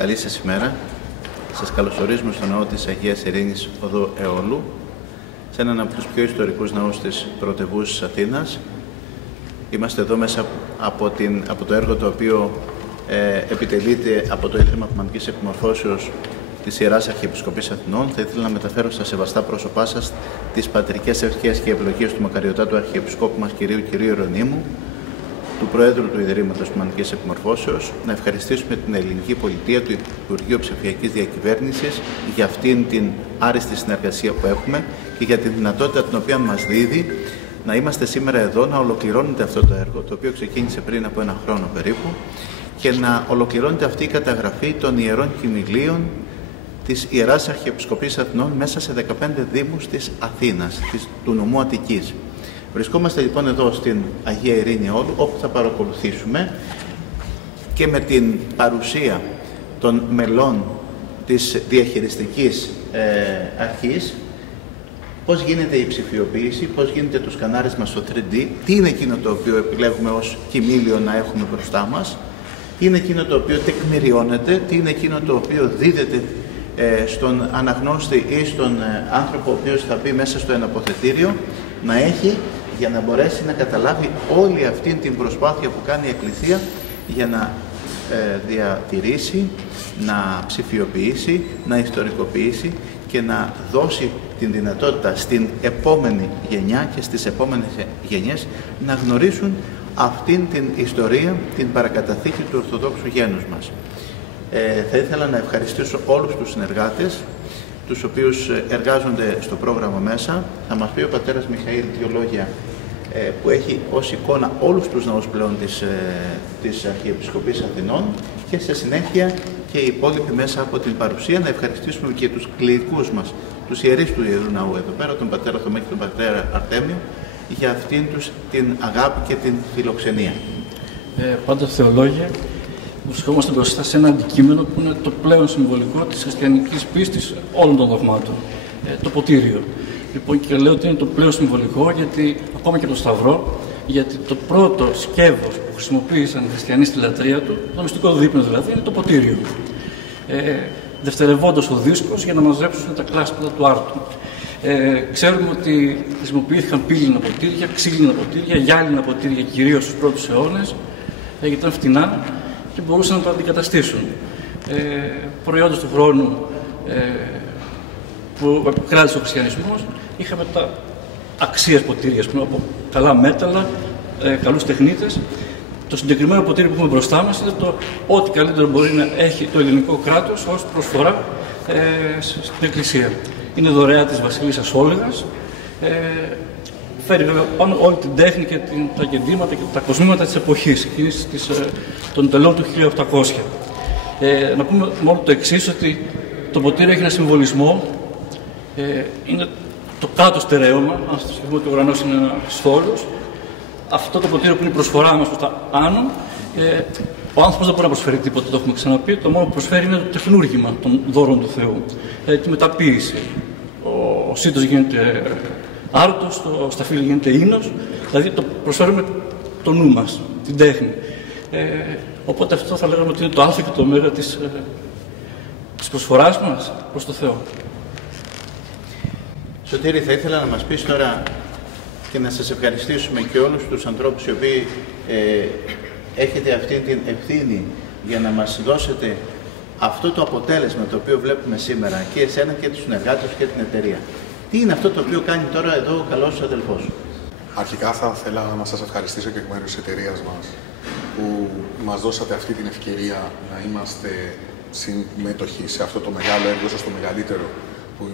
Καλή σας ημέρα. Σας καλωσορίζουμε στο ναό της Αγίας Ειρήνης Οδού Αιώλου, σε έναν από τους πιο ιστορικούς ναούς της πρωτευούσης Αθήνας. Είμαστε εδώ μέσα από το έργο το οποίο επιτελείται από το Ίδρυμα Πνευματικής Επιμορφώσεως της Ιεράς Αρχιεπισκοπής Αθηνών. Θα ήθελα να μεταφέρω στα σεβαστά πρόσωπά σας τις πατρικές ευχές και ευλογίες του μακαριωτάτου Αρχιεπισκόπου μας κυρίου Ιερονύμου, του Προέδρου του Ιδρύματος Πνευματικής Επιμορφώσεως, να ευχαριστήσουμε την ελληνική πολιτεία, του Υπουργείου Ψηφιακής Διακυβέρνησης για αυτήν την άριστη συνεργασία που έχουμε και για τη δυνατότητα την οποία μας δίδει να είμαστε σήμερα εδώ, να ολοκληρώνεται αυτό το έργο, το οποίο ξεκίνησε πριν από ένα χρόνο περίπου, και να ολοκληρώνεται αυτή η καταγραφή των ιερών κημηλίων της Ιεράς Αρχιεπισκοπής Αθηνών μέσα σε 15 δήμους της Αθήνας, του νομού Αττικής. Βρισκόμαστε λοιπόν εδώ στην Αγία Ειρήνη Αιώλου, όπου θα παρακολουθήσουμε και με την παρουσία των μελών της διαχειριστικής αρχής πώς γίνεται η ψηφιοποίηση, πώς γίνεται το σκανάρισμα στο 3D, τι είναι εκείνο το οποίο επιλέγουμε ως κημήλιο να έχουμε μπροστά μας, τι είναι εκείνο το οποίο τεκμηριώνεται, τι είναι εκείνο το οποίο δίδεται στον αναγνώστη ή στον άνθρωπο ο οποίος θα μπει μέσα στο εναποθετήριο να έχει, για να μπορέσει να καταλάβει όλη αυτή την προσπάθεια που κάνει η Εκκλησία για να διατηρήσει, να ψηφιοποιήσει, να ιστορικοποιήσει και να δώσει την δυνατότητα στην επόμενη γενιά και στις επόμενες γενιές να γνωρίσουν αυτήν την ιστορία, την παρακαταθήκη του Ορθοδόξου γένους μας. Θα ήθελα να ευχαριστήσω όλους τους συνεργάτες, τους οποίους εργάζονται στο πρόγραμμα μέσα. Θα μας πει ο πατέρας Μιχαήλ δύο λόγια που έχει ως εικόνα όλους τους ναούς πλέον της Αρχιεπισκοπής Αθηνών και σε συνέχεια και οι υπόλοιποι μέσα από την παρουσία. Να ευχαριστήσουμε και τους κληρικούς μας, τους ιερείς του Ιερού Ναού εδώ πέρα, τον πατέρα Θωμά και τον πατέρα Αρτέμιο, για αυτήν τους την αγάπη και την φιλοξενία. Πάντα θεολόγια, βρισκόμαστε μπροστά σε ένα αντικείμενο που είναι το πλέον συμβολικό της χριστιανικής πίστης όλων των δογμάτων, το ποτήριο. Λοιπόν, και λέω ότι είναι το πλέον συμβολικό, γιατί ακόμα και το Σταυρό, γιατί το πρώτο σκεύος που χρησιμοποίησαν οι χριστιανοί στη λατρεία του, το μυστικό δείπνο δηλαδή, είναι το ποτήριο. Δευτερευόντως ο δίσκος για να μαζέψουν τα κλάσματα του άρτου. Ξέρουμε ότι χρησιμοποιήθηκαν πύληνα ποτήρια, ξύλινα ποτήρια, γυάλινα ποτήρια κυρίως στους πρώτους αιώνες, γιατί ήταν φτηνά και μπορούσαν να το αντικαταστήσουν. Προϊόντος του χρόνου που κράτησε ο χριστιανισμός, είχαμε τα αξίες ποτήρια, από καλά μέταλλα, καλούς τεχνίτες. Το συγκεκριμένο ποτήρι που έχουμε μπροστά μας είναι το ό,τι καλύτερο μπορεί να έχει το ελληνικό κράτος ως προσφορά στην Εκκλησία. Είναι δωρεά της βασιλισσας Όλεγας. Φέρει βέβαια πάνω όλη την τέχνη και τα κεντήματα και τα κοσμήματα της εποχής, εκείνης των τελών του 1800. Να πούμε μόνο το εξής, ότι το ποτήρι έχει ένα συμβολισμό. Είναι το κάτω στερέωμα, αν σκεφτούμε ότι ο ουρανός είναι ένα σφόλος. Αυτό το ποτήρι που είναι η προσφορά μας προς τα άνω, ο άνθρωπος δεν μπορεί να προσφέρει τίποτα, το έχουμε ξαναπεί. Το μόνο που προσφέρει είναι το τεχνούργημα των δώρων του Θεού. Τη μεταποίηση. Ο σύντος γίνεται άρτος, το σταφύλι γίνεται ίνος, δηλαδή το προσφέρουμε το νου μας, την τέχνη. Οπότε αυτό θα λέγαμε ότι είναι το α και το ω της προσφοράς μας προς το Θεό. Σωτήρη, θα ήθελα να μας πεις τώρα και να σας ευχαριστήσουμε και όλους τους ανθρώπους οι οποίοι έχετε αυτή την ευθύνη για να μας δώσετε αυτό το αποτέλεσμα το οποίο βλέπουμε σήμερα, και εσένα και τους συνεργάτες και την εταιρεία. Τι είναι αυτό το οποίο κάνει τώρα εδώ ο καλός σου αδελφός? Αρχικά θα ήθελα να σας ευχαριστήσω και εκ μέρους της εταιρείας μας που μας δώσατε αυτή την ευκαιρία να είμαστε συμμετοχοί σε αυτό το μεγάλο έργο, ίσως το μεγαλύτερο που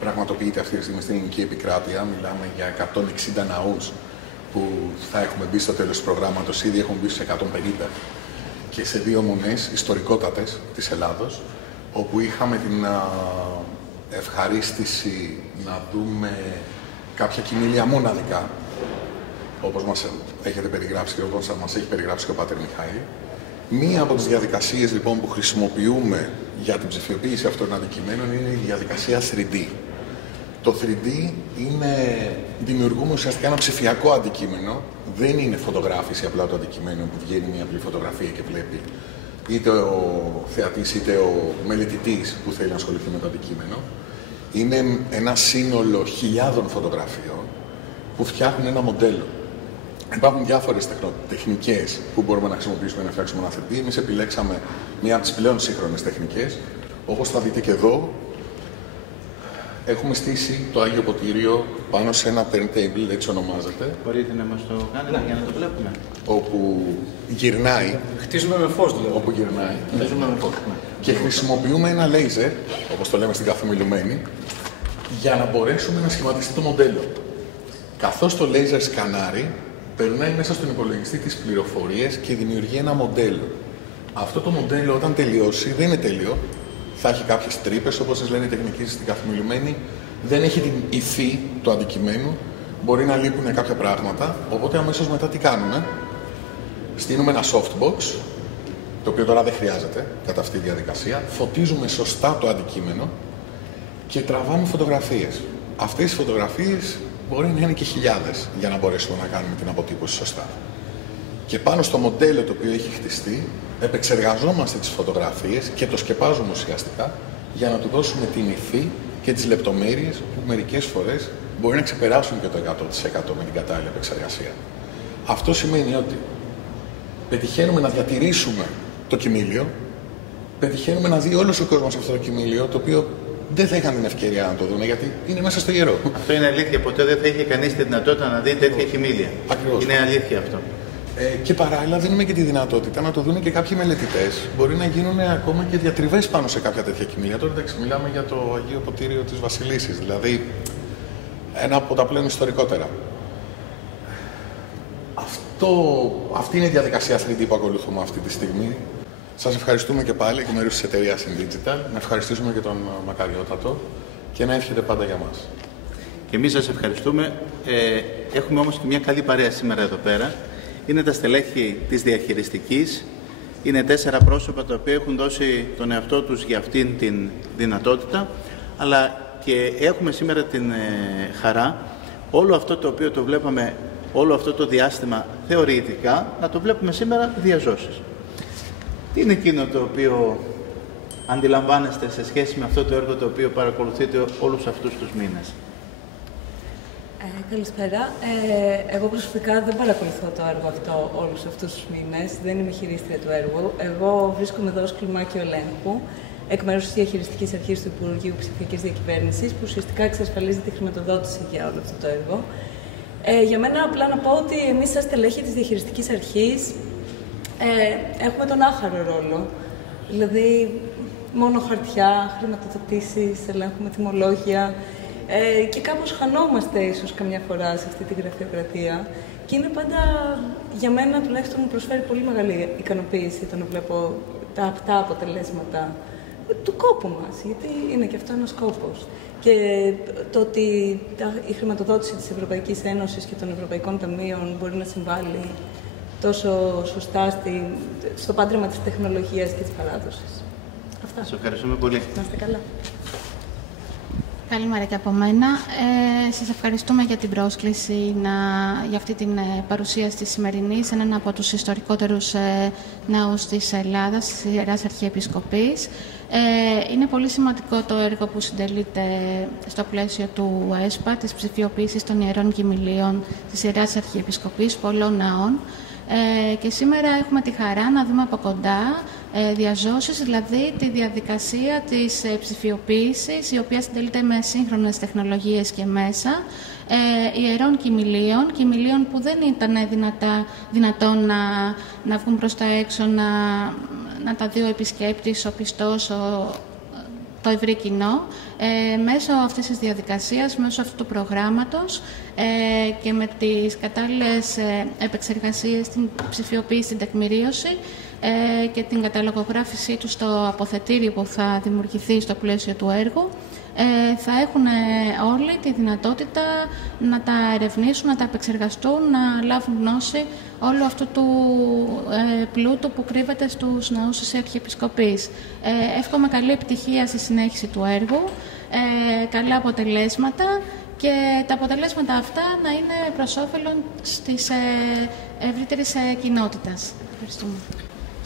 πραγματοποιείται αυτή τη στιγμή στην ελληνική επικράτεια. Μιλάμε για 160 ναούς που θα έχουμε μπει στο τέλος του προγράμματος, ήδη έχουν μπει σε 150 και σε 2 μονές ιστορικότατες της Ελλάδος, όπου είχαμε την ευχαρίστηση να δούμε κάποια κημήλια μοναδικά, όπως μας έχετε περιγράψει και όπως μας έχει περιγράψει και ο Πάτερ Μιχαήλ. Μία από τις διαδικασίες λοιπόν που χρησιμοποιούμε για την ψηφιοποίηση αυτών των αντικειμένων είναι η διαδικασία 3D. Το 3D δημιουργούμε ουσιαστικά ένα ψηφιακό αντικείμενο. Δεν είναι φωτογράφηση απλά το αντικείμενο που βγαίνει μια απλή φωτογραφία και βλέπει είτε ο θεατής είτε ο μελετητής που θέλει να ασχοληθεί με το αντικείμενο. Είναι ένα σύνολο χιλιάδων φωτογραφιών που φτιάχνουν ένα μοντέλο. Υπάρχουν διάφορες τεχνικές που μπορούμε να χρησιμοποιήσουμε για να φτιάξουμε ένα 3D. Εμείς επιλέξαμε μία από τις πλέον σύγχρονες τεχνικές. Όπως θα δείτε και εδώ, έχουμε στήσει το Άγιο Ποτήριο πάνω σε ένα turntable, έτσι ονομάζεται. Μπορείτε να μας το κάνετε για να το βλέπουμε. Όπου γυρνάει. Χτίζουμε με φως δηλαδή. Όπου γυρνάει. Χτίζουμε με φως. Και χρησιμοποιούμε ένα λέιζερ, όπως το λέμε στην καθομιλουμένη, για να μπορέσουμε να σχηματιστεί το μοντέλο. Καθώς το λέιζερ σκανάρει, περνάει μέσα στον υπολογιστή τις πληροφορίες και δημιουργεί ένα μοντέλο. Αυτό το μοντέλο όταν τελειώσει δεν είναι τέλειο. Θα έχει κάποιες τρύπες, όπως σας λένε οι τεχνικοί στην καθομιλουμένη. Δεν έχει την υφή του αντικειμένου. Μπορεί να λείπουν κάποια πράγματα. Οπότε αμέσως μετά τι κάνουμε? Στείλουμε ένα softbox, το οποίο τώρα δεν χρειάζεται κατά αυτή τη διαδικασία. Φωτίζουμε σωστά το αντικείμενο και τραβάμε φωτογραφίες. Αυτές οι φωτογραφίες μπορεί να είναι και χιλιάδες για να μπορέσουμε να κάνουμε την αποτύπωση σωστά. Και πάνω στο μοντέλο το οποίο έχει χτιστεί, επεξεργαζόμαστε τις φωτογραφίες και το σκεπάζουμε ουσιαστικά για να του δώσουμε την υφή και τις λεπτομέρειες που μερικές φορές μπορεί να ξεπεράσουν και το 100% με την κατάλληλη επεξεργασία. Αυτό σημαίνει ότι πετυχαίνουμε να διατηρήσουμε το κοιμήλιο, πετυχαίνουμε να δει όλος ο κόσμος αυτό το κοιμήλιο, το οποίο δεν θα είχαν την ευκαιρία να το δουν, γιατί είναι μέσα στο ιερό. Αυτό είναι αλήθεια. Ποτέ δεν θα είχε κανείς τη δυνατότητα να δει τέτοια κοιμήλια. Ακριβώς. Είναι αλήθεια αυτό. Και παράλληλα δίνουμε και τη δυνατότητα να το δουν και κάποιοι μελετητές. Μπορεί να γίνουν ακόμα και διατριβές πάνω σε κάποια τέτοια κοιμήλια. Τώρα εντάξει, μιλάμε για το Αγίο Ποτήριο της Βασιλίσσης, δηλαδή ένα από τα πλέον ιστορικότερα. Αυτή είναι η διαδικασία 3D που ακολουθούμε αυτή τη στιγμή. Σας ευχαριστούμε και πάλι εκ μέρους της εταιρείας InDigital. Να ευχαριστήσουμε και τον Μακαριότατο και να εύχεται πάντα για μας. Και εμείς σας ευχαριστούμε. Έχουμε όμως και μια καλή παρέα σήμερα εδώ πέρα. Είναι τα στελέχη της διαχειριστικής. Είναι 4 πρόσωπα τα οποία έχουν δώσει τον εαυτό τους για αυτήν την δυνατότητα. Αλλά και έχουμε σήμερα την χαρά όλο αυτό το οποίο το βλέπαμε όλο αυτό το διάστημα θεωρητικά, να το βλέπουμε σήμερα διαζώσεις. Τι είναι εκείνο το οποίο αντιλαμβάνεστε σε σχέση με αυτό το έργο το οποίο παρακολουθείτε όλους αυτούς τους μήνες? Καλησπέρα. Εγώ προσωπικά δεν παρακολουθώ το έργο αυτό όλους αυτούς τους μήνες. Δεν είμαι χειρίστρια του έργου. Εγώ βρίσκομαι εδώ ως κλιμάκιο ελέγχου, εκ μέρους της Διαχειριστικής Αρχής του Υπουργείου Ψηφιακής Διακυβέρνησης, που ουσιαστικά εξασφαλίζει τη χρηματοδότηση για όλο αυτό το έργο. Για μένα, απλά να πω ότι εμείς, σαν στελέχη της Διαχειριστικής Αρχής, έχουμε τον άχαρο ρόλο. Δηλαδή, μόνο χαρτιά, χρηματοδοτήσεις, ελέγχουμε τιμολόγια. Και κάπως χανόμαστε ίσως καμιά φορά σε αυτή τη γραφειοκρατία. Και είναι πάντα, για μένα τουλάχιστον, μου προσφέρει πολύ μεγάλη ικανοποίηση το να βλέπω τα απτά αποτελέσματα του κόπου μας, γιατί είναι και αυτό ένας κόπος. Και το ότι η χρηματοδότηση της Ευρωπαϊκής Ένωσης και των Ευρωπαϊκών Ταμείων μπορεί να συμβάλλει τόσο σωστά στο πάντρεμα της τεχνολογίας και της παράδοσης. Αυτά. Σας ευχαριστούμε πολύ. Να είστε καλά. Καλημέρα και από μένα. Σας ευχαριστούμε για την πρόσκληση για αυτή την παρουσίαση της σημερινής σε έναν από τους ιστορικότερους ναούς της Ελλάδας, της Ιεράς Αρχιεπισκοπής. Είναι πολύ σημαντικό το έργο που συντελείται στο πλαίσιο του ΕΣΠΑ, της ψηφιοποίησης των Ιερών Κοιμηλίων της Ιεράς Αρχιεπισκοπής πολλών ναών. Και σήμερα έχουμε τη χαρά να δούμε από κοντά διαζώσεις, δηλαδή τη διαδικασία της ψηφιοποίησης, η οποία συντελείται με σύγχρονες τεχνολογίες και μέσα, ιερών κοιμηλίων που δεν ήταν δυνατόν να βγουν προς τα έξω, να τα δει ο επισκέπτης, ο πιστός, το ευρύ κοινό. Μέσω αυτής της διαδικασίας, μέσω αυτού του προγράμματος και με τις κατάλληλες επεξεργασίες, την ψηφιοποίηση, την τεκμηρίωση και την καταλογογράφησή του στο αποθετήριο που θα δημιουργηθεί στο πλαίσιο του έργου, θα έχουν όλοι τη δυνατότητα να τα ερευνήσουν, να τα επεξεργαστούν, να λάβουν γνώση όλου αυτού του πλούτου που κρύβεται στους ναούς της Αρχιεπισκοπής. Εύχομαι καλή επιτυχία στη συνέχιση του έργου, καλά αποτελέσματα και τα αποτελέσματα αυτά να είναι προς όφελον της ευρύτερης κοινότητας. Ευχαριστούμε.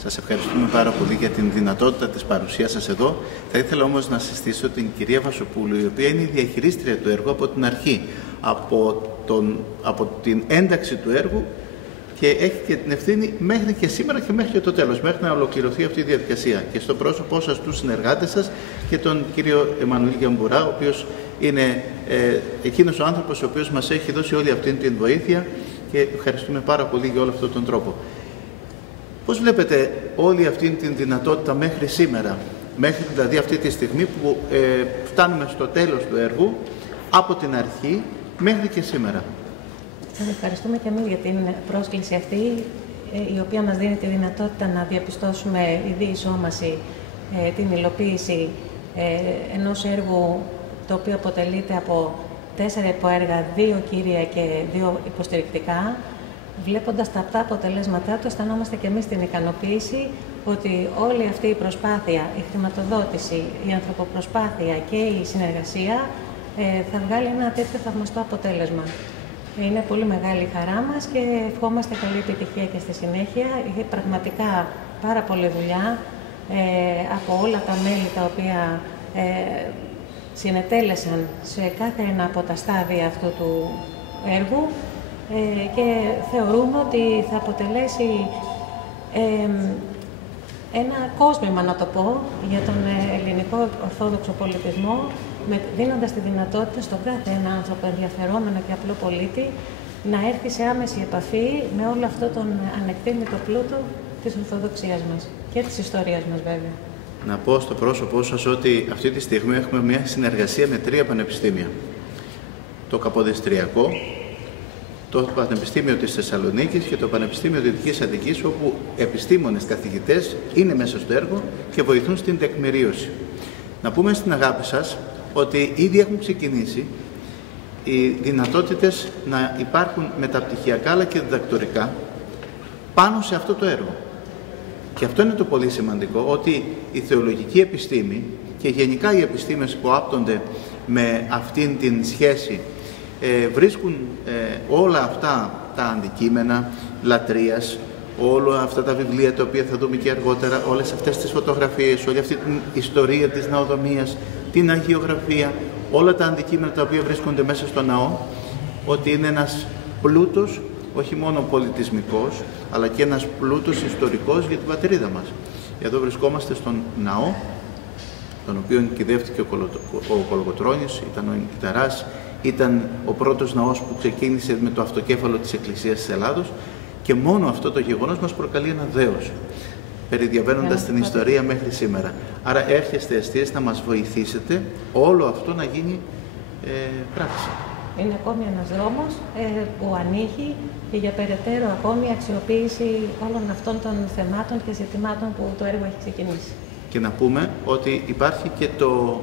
Σας ευχαριστούμε πάρα πολύ για την δυνατότητα της παρουσίας σας εδώ. Θα ήθελα όμως να συστήσω την κυρία Βασοπούλου, η οποία είναι η διαχειρίστρια του έργου από την αρχή, από την ένταξη του έργου, και έχει και την ευθύνη μέχρι και σήμερα και μέχρι και το τέλος, μέχρι να ολοκληρωθεί αυτή η διαδικασία. Και στο πρόσωπό σας, τους συνεργάτες σας και τον κύριο Εμμανουήλ Γιαμπουρά, ο οποίος είναι εκείνος ο άνθρωπος ο οποίος μας έχει δώσει όλη αυτή την βοήθεια, και ευχαριστούμε πάρα πολύ για όλο αυτόν τον τρόπο. Πώς βλέπετε όλη αυτή την δυνατότητα μέχρι σήμερα, μέχρι δηλαδή αυτή τη στιγμή που φτάνουμε στο τέλος του έργου, από την αρχή μέχρι και σήμερα? Σας ευχαριστούμε και εμείς για την πρόσκληση αυτή, η οποία μας δίνει τη δυνατότητα να διαπιστώσουμε η διεισόμαση, την υλοποίηση ενός έργου το οποίο αποτελείται από 4 υποέργα, 2 κύρια και 2 υποστηρικτικά. Βλέποντας τα απτά αποτελέσματά του, αισθανόμαστε και εμείς την ικανοποίηση ότι όλη αυτή η προσπάθεια, η χρηματοδότηση, η ανθρωποπροσπάθεια και η συνεργασία θα βγάλει ένα τέτοιο θαυμαστό αποτέλεσμα. Είναι πολύ μεγάλη η χαρά μας και ευχόμαστε καλή επιτυχία και στη συνέχεια. Είχε πραγματικά πάρα πολλή δουλειά από όλα τα μέλη τα οποία συνετέλεσαν σε κάθε ένα από τα στάδια αυτού του έργου, και θεωρούμε ότι θα αποτελέσει ένα κόσμημα, να το πω, για τον ελληνικό ορθόδοξο πολιτισμό, δίνοντας τη δυνατότητα στον κάθε ένα άνθρωπο, ενδιαφερόμενο και απλό πολίτη, να έρθει σε άμεση επαφή με όλο αυτό τον ανεκτήμητο πλούτο της Ορθοδοξίας μας και της ιστορίας μας, βέβαια. Να πω στο πρόσωπό σας ότι αυτή τη στιγμή έχουμε μια συνεργασία με 3 πανεπιστήμια. Το Καποδιστριακό, το Πανεπιστήμιο της Θεσσαλονίκης και το Πανεπιστήμιο Δυτικής Αττικής, όπου επιστήμονες, καθηγητές είναι μέσα στο έργο και βοηθούν στην τεκμηρίωση. Να πούμε στην αγάπη σας ότι ήδη έχουν ξεκινήσει οι δυνατότητες να υπάρχουν μεταπτυχιακά αλλά και διδακτορικά πάνω σε αυτό το έργο. Και αυτό είναι το πολύ σημαντικό, ότι η θεολογική επιστήμη και γενικά οι επιστήμες που άπτονται με αυτήν την σχέση βρίσκουν όλα αυτά τα αντικείμενα λατρείας, όλα αυτά τα βιβλία τα οποία θα δούμε και αργότερα, όλες αυτές τις φωτογραφίες, όλη αυτή την ιστορία της ναοδομίας, την αγιογραφία, όλα τα αντικείμενα τα οποία βρίσκονται μέσα στο ναό, ότι είναι ένας πλούτος όχι μόνο πολιτισμικός, αλλά και ένας πλούτος ιστορικός για την πατρίδα μας. Εδώ βρισκόμαστε στον ναό, τον οποίο κυδεύτηκε ο Κολοκοτρώνης, ήταν ο Ιταράς, ήταν ο πρώτος ναός που ξεκίνησε με το αυτοκέφαλο της Εκκλησίας της Ελλάδος, και μόνο αυτό το γεγονός μας προκαλεί ένα δέος, περιδιαβαίνοντας την ιστορία μέχρι σήμερα. Άρα έρχεστε εστίες να μας βοηθήσετε όλο αυτό να γίνει πράξη. Είναι ακόμη ένας δρόμος που ανοίγει και για περαιτέρω ακόμη αξιοποίηση όλων αυτών των θεμάτων και ζητημάτων που το έργο έχει ξεκινήσει. Και να πούμε ότι υπάρχει και το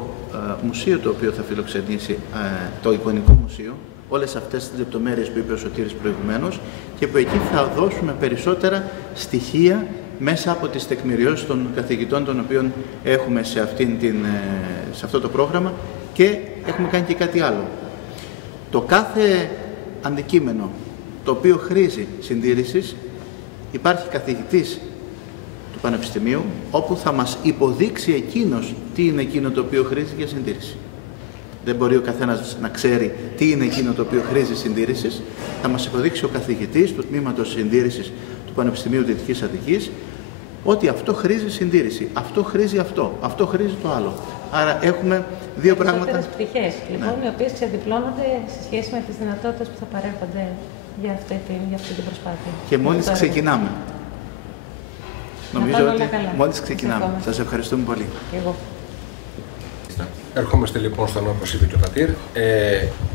μουσείο το οποίο θα φιλοξενήσει, το εικονικό μουσείο, όλες αυτές τις λεπτομέρειες που είπε ο Σωτήρης προηγουμένως, και που εκεί θα δώσουμε περισσότερα στοιχεία μέσα από τις τεκμηριώσεις των καθηγητών των οποίων έχουμε σε αυτό το πρόγραμμα, και έχουμε κάνει και κάτι άλλο. Το κάθε αντικείμενο το οποίο χρήζει συντήρησης, υπάρχει καθηγητής του Πανεπιστημίου, όπου θα μας υποδείξει εκείνος τι είναι εκείνο το οποίο χρήζει για συντήρηση. Δεν μπορεί ο καθένας να ξέρει τι είναι εκείνο το οποίο χρήζει συντήρησης. Θα μας υποδείξει ο καθηγητής του Τμήματος Συντήρησης του Πανεπιστημίου Δυτικής Αττικής ότι αυτό χρήζει συντήρηση, αυτό χρήζει αυτό χρήζει το άλλο. Άρα έχουμε δύο πράγματα. Περισσότερες πτυχές, λοιπόν, οι οποίες ξεδιπλώνονται σε σχέση με τις δυνατότητες που θα παρέχονται για αυτή την προσπάθεια. Και μόλις ξεκινάμε. Νομίζω ότι μόλις ξεκινάμε. Σας ευχαριστούμε πολύ. Και εγώ. Ερχόμαστε λοιπόν στον, όπως είπε και ο Πατήρ,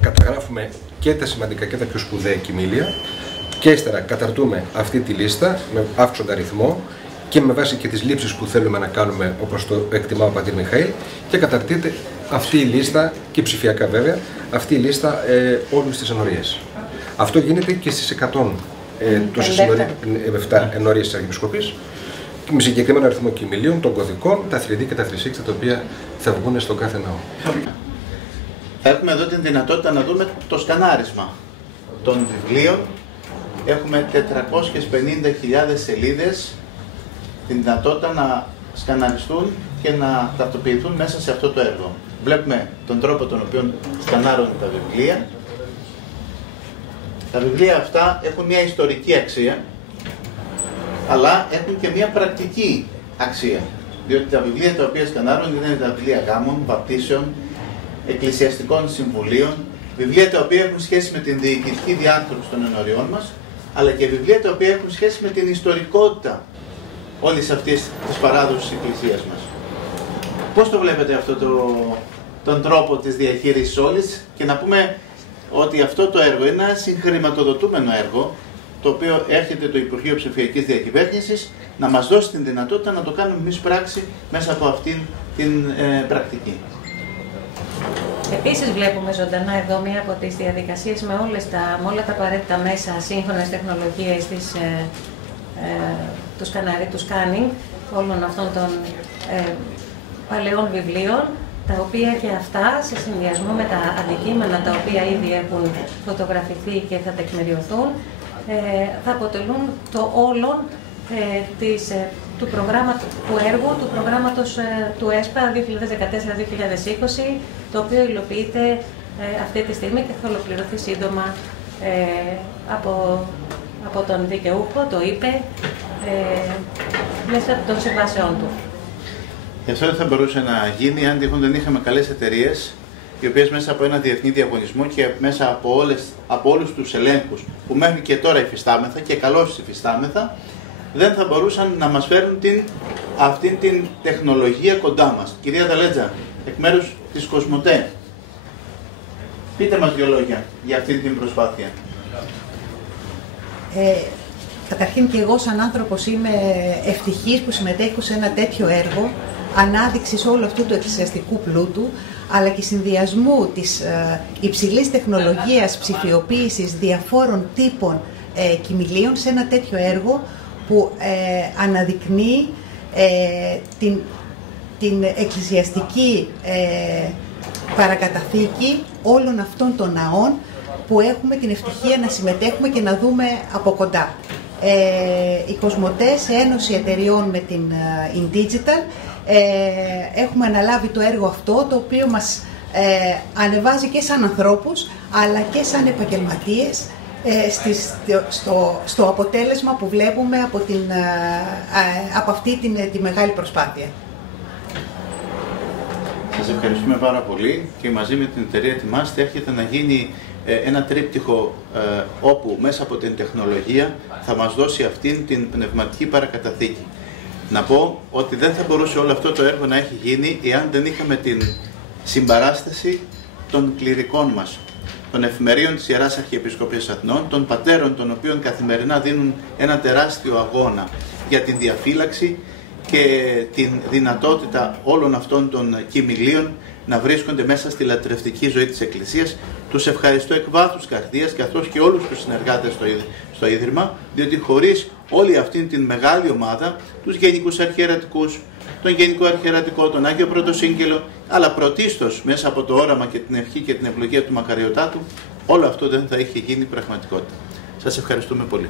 καταγράφουμε και τα σημαντικά και τα πιο σπουδαία κοιμήλια, και ύστερα καταρτούμε αυτή τη λίστα με αύξοντα αριθμό και με βάση και τις λήψεις που θέλουμε να κάνουμε, όπως το εκτιμά ο Πατήρ Μιχαήλ, και καταρτείται αυτή η λίστα, και ψηφιακά βέβαια, αυτή η λίστα όλες τις ενορίες. Αυτό γίνεται και στις 107 ενορίες της Αρχιεπισκοπής, με συγκεκριμένο αριθμό κοιμηλίων, των κωδικών, τα 3D και τα 360, τα οποία θα βγουν στον κάθε ναό. Θα έχουμε εδώ την δυνατότητα να δούμε το σκανάρισμα των βιβλίων. Έχουμε 450.000 σελίδες την δυνατότητα να σκαναριστούν και να ταυτοποιηθούν μέσα σε αυτό το έργο. Βλέπουμε τον τρόπο τον οποίο σκανάρουν τα βιβλία. Τα βιβλία αυτά έχουν μια ιστορική αξία, αλλά έχουν και μια πρακτική αξία. Διότι τα βιβλία τα οποία σκανάρουν είναι τα βιβλία γάμων, βαπτίσεων, εκκλησιαστικών συμβουλίων, βιβλία τα οποία έχουν σχέση με την διοικητική διάρθρωση των ενωριών μας, αλλά και βιβλία τα οποία έχουν σχέση με την ιστορικότητα όλης αυτής της παράδοσης της Εκκλησίας μας. Πώς το βλέπετε αυτό τον τρόπο της διαχείρισης όλης, και να πούμε ότι αυτό το έργο είναι ένα συγχρηματοδοτούμενο έργο, το οποίο έρχεται το Υπουργείο Ψηφιακής Διακυβέρνησης να μας δώσει την δυνατότητα να το κάνουμε εμείς πράξη μέσα από αυτήν την πρακτική. Επίσης βλέπουμε ζωντανά εδώ μία από τις διαδικασίες με όλα τα απαραίτητα μέσα, σύγχρονες τεχνολογίες του σκάνινγκ όλων αυτών των παλαιών βιβλίων, τα οποία και αυτά σε συνδυασμό με τα αντικείμενα τα οποία ήδη έχουν φωτογραφηθεί και θα τεκμηριωθούν, θα αποτελούν το όλον του προγράμματος του ΕΣΠΑ 2014-2020, το οποίο υλοποιείται αυτή τη στιγμή και θα ολοκληρωθεί σύντομα από τον δικαιούχο, το ΙΠΕ, μέσα των συμβάσεών του. Αυτό δεν θα μπορούσε να γίνει αν τυχόν δεν είχαμε καλές εταιρείες, οι οποίες μέσα από ένα διεθνή διαγωνισμό και μέσα από όλους τους ελέγχους που μέχρι και τώρα υφιστάμεθα και καλώς υφιστάμεθα, δεν θα μπορούσαν να μας φέρουν αυτήν την τεχνολογία κοντά μας. Κυρία Δαλέτζα, εκ μέρους της Κοσμοτέ, πείτε μας δύο λόγια για αυτή την προσπάθεια. Καταρχήν και εγώ σαν άνθρωπος είμαι ευτυχής που συμμετέχω σε ένα τέτοιο έργο ανάδειξης όλου αυτού του εκκλησιαστικού πλούτου, αλλά και συνδυασμού της υψηλής τεχνολογίας ψηφιοποίησης διαφόρων τύπων κοιμηλίων σε ένα τέτοιο έργο που αναδεικνύει την εκκλησιαστική παρακαταθήκη όλων αυτών των ναών που έχουμε την ευτυχία να συμμετέχουμε και να δούμε από κοντά. Η Κοσμοτέ, σε ένωση εταιριών με την InDigital, έχουμε αναλάβει το έργο αυτό, το οποίο μας ανεβάζει και σαν ανθρώπους αλλά και σαν επαγγελματίες στο αποτέλεσμα που βλέπουμε από αυτή τη μεγάλη προσπάθεια. Σας ευχαριστούμε πάρα πολύ και μαζί με την εταιρεία Ετοιμάστε έρχεται να γίνει ένα τρίπτυχο όπου μέσα από την τεχνολογία θα μας δώσει αυτήν την πνευματική παρακαταθήκη. Να πω ότι δεν θα μπορούσε όλο αυτό το έργο να έχει γίνει εάν δεν είχαμε την συμπαράσταση των κληρικών μας, των εφημερίων της Ιεράς Αρχιεπισκοπίας Αθηνών, των πατέρων των οποίων καθημερινά δίνουν ένα τεράστιο αγώνα για την διαφύλαξη και την δυνατότητα όλων αυτών των κοιμηλίων να βρίσκονται μέσα στη λατρευτική ζωή της Εκκλησίας. Τους ευχαριστώ εκ βάθους καρδίας, καθώς και όλους τους συνεργάτες στο Ίδρυμα, διότι χωρίς όλη αυτή την μεγάλη ομάδα, τους γενικούς αρχιερατικούς, τον Γενικό Αρχιερατικό, τον Άγιο Πρωτοσύγγελο, αλλά πρωτίστως μέσα από το όραμα και την ευχή και την ευλογία του Μακαριωτάτου, όλο αυτό δεν θα είχε γίνει πραγματικότητα. Σας ευχαριστούμε πολύ.